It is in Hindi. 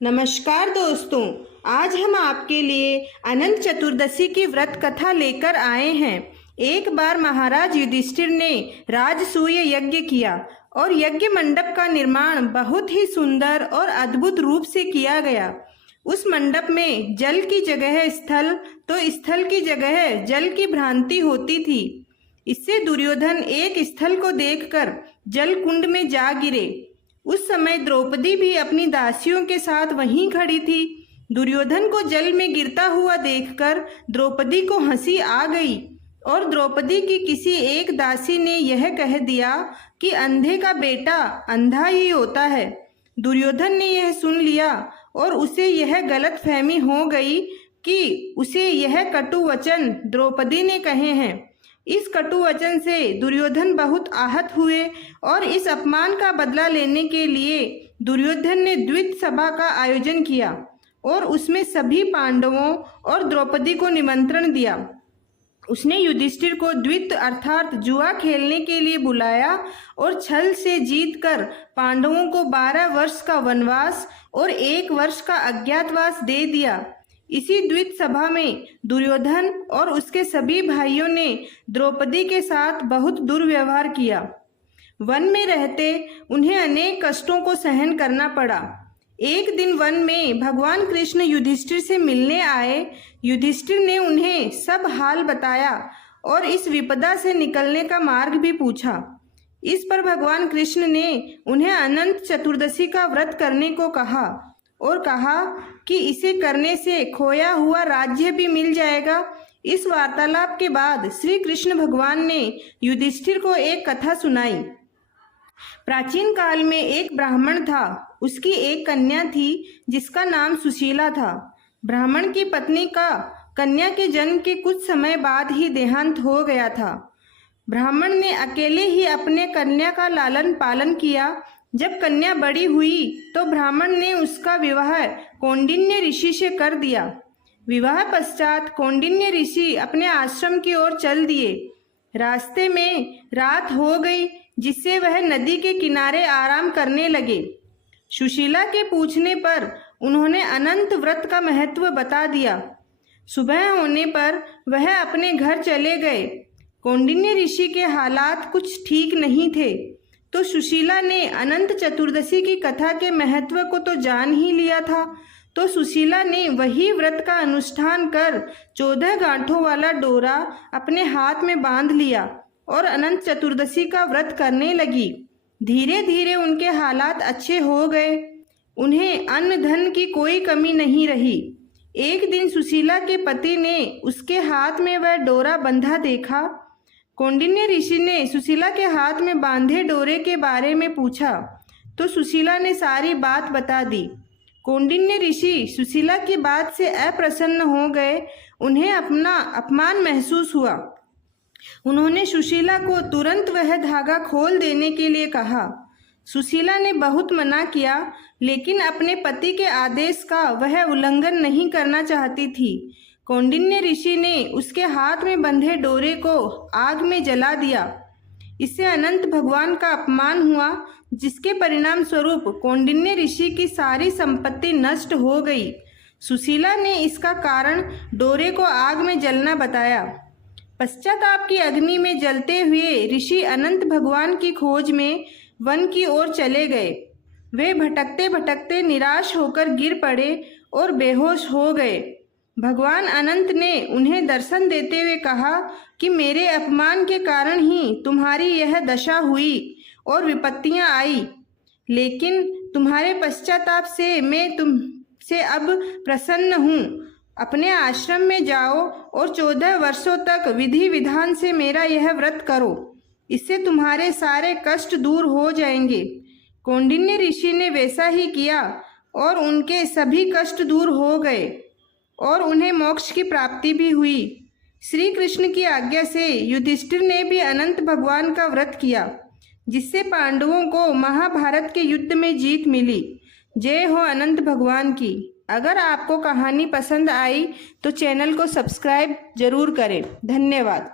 नमस्कार दोस्तों, आज हम आपके लिए अनंत चतुर्दशी की व्रत कथा लेकर आए हैं। एक बार महाराज युधिष्ठिर ने राजसूय यज्ञ किया और यज्ञ मंडप का निर्माण बहुत ही सुंदर और अद्भुत रूप से किया गया। उस मंडप में जल की जगह स्थल तो स्थल की जगह जल की भ्रांति होती थी। इससे दुर्योधन एक स्थल को देखकर जल कुंड में जा गिरे। उस समय द्रौपदी भी अपनी दासियों के साथ वहीं खड़ी थी। दुर्योधन को जल में गिरता हुआ देखकर द्रौपदी को हंसी आ गई और द्रौपदी की किसी एक दासी ने यह कह दिया कि अंधे का बेटा अंधा ही होता है। दुर्योधन ने यह सुन लिया और उसे यह गलतफहमी हो गई कि उसे यह कटु वचन द्रौपदी ने कहे हैं। इस कटु वचन से दुर्योधन बहुत आहत हुए और इस अपमान का बदला लेने के लिए दुर्योधन ने द्वित सभा का आयोजन किया और उसमें सभी पांडवों और द्रौपदी को निमंत्रण दिया। उसने युधिष्ठिर को द्वित अर्थात जुआ खेलने के लिए बुलाया और छल से जीतकर पांडवों को 12 वर्ष का वनवास और 1 वर्ष का अज्ञातवास दे दिया। इसी द्वित सभा में दुर्योधन और उसके सभी भाइयों ने द्रौपदी के साथ बहुत दुर्व्यवहार किया। वन में रहते उन्हें अनेक कष्टों को सहन करना पड़ा। एक दिन वन में भगवान कृष्ण युधिष्ठिर से मिलने आए। युधिष्ठिर ने उन्हें सब हाल बताया और इस विपदा से निकलने का मार्ग भी पूछा। इस पर भगवान कृष्ण ने उन्हें अनंत चतुर्दशी का व्रत करने को कहा और कहा कि इसे करने से खोया हुआ राज्य भी मिल जाएगा। इस वार्तालाप के बाद श्री कृष्ण भगवान ने युधिष्ठिर को एक कथा सुनाई। प्राचीन काल में एक ब्राह्मण था। उसकी एक कन्या थी जिसका नाम सुशीला था। ब्राह्मण की पत्नी का कन्या के जन्म के कुछ समय बाद ही देहांत हो गया था। ब्राह्मण ने अकेले ही अपने कन्या का लालन पालन किया। जब कन्या बड़ी हुई तो ब्राह्मण ने उसका विवाह कौंडिन्य ऋषि से कर दिया। विवाह पश्चात कौंडिन्य ऋषि अपने आश्रम की ओर चल दिए। रास्ते में रात हो गई, जिससे वह नदी के किनारे आराम करने लगे। सुशीला के पूछने पर उन्होंने अनंत व्रत का महत्व बता दिया। सुबह होने पर वह अपने घर चले गए। कौंडिन्य ऋषि के हालात कुछ ठीक नहीं थे, तो सुशीला ने अनंत चतुर्दशी की कथा के महत्व को तो जान ही लिया था। तो सुशीला ने वही व्रत का अनुष्ठान कर 14 गांठों वाला डोरा अपने हाथ में बांध लिया और अनंत चतुर्दशी का व्रत करने लगी। धीरे धीरे उनके हालात अच्छे हो गए। उन्हें अन्न धन की कोई कमी नहीं रही। एक दिन सुशीला के पति ने उसके हाथ में वह डोरा बंधा देखा। कौंडिन्य ऋषि ने सुशीला के हाथ में बांधे डोरे के बारे में पूछा तो सुशीला ने सारी बात बता दी। कौंडिन्य ऋषि सुशीला की बात से अप्रसन्न हो गए। उन्हें अपना अपमान महसूस हुआ। उन्होंने सुशीला को तुरंत वह धागा खोल देने के लिए कहा। सुशीला ने बहुत मना किया, लेकिन अपने पति के आदेश का वह उल्लंघन नहीं करना चाहती थी। कौंडिन्य ऋषि ने उसके हाथ में बंधे डोरे को आग में जला दिया। इससे अनंत भगवान का अपमान हुआ, जिसके परिणाम स्वरूप कौंडिन्य ऋषि की सारी संपत्ति नष्ट हो गई। सुशीला ने इसका कारण डोरे को आग में जलना बताया। पश्चाताप की अग्नि में जलते हुए ऋषि अनंत भगवान की खोज में वन की ओर चले गए। वे भटकते भटकते निराश होकर गिर पड़े और बेहोश हो गए। भगवान अनंत ने उन्हें दर्शन देते हुए कहा कि मेरे अपमान के कारण ही तुम्हारी यह दशा हुई और विपत्तियां आई, लेकिन तुम्हारे पश्चाताप से मैं तुमसे अब प्रसन्न हूँ। अपने आश्रम में जाओ और 14 वर्षों तक विधि विधान से मेरा यह व्रत करो। इससे तुम्हारे सारे कष्ट दूर हो जाएंगे। कौंडिन्य ऋषि ने वैसा ही किया और उनके सभी कष्ट दूर हो गए और उन्हें मोक्ष की प्राप्ति भी हुई। श्री कृष्ण की आज्ञा से युधिष्ठिर ने भी अनंत भगवान का व्रत किया, जिससे पांडवों को महाभारत के युद्ध में जीत मिली। जय हो अनंत भगवान की। अगर आपको कहानी पसंद आई तो चैनल को सब्सक्राइब जरूर करें। धन्यवाद।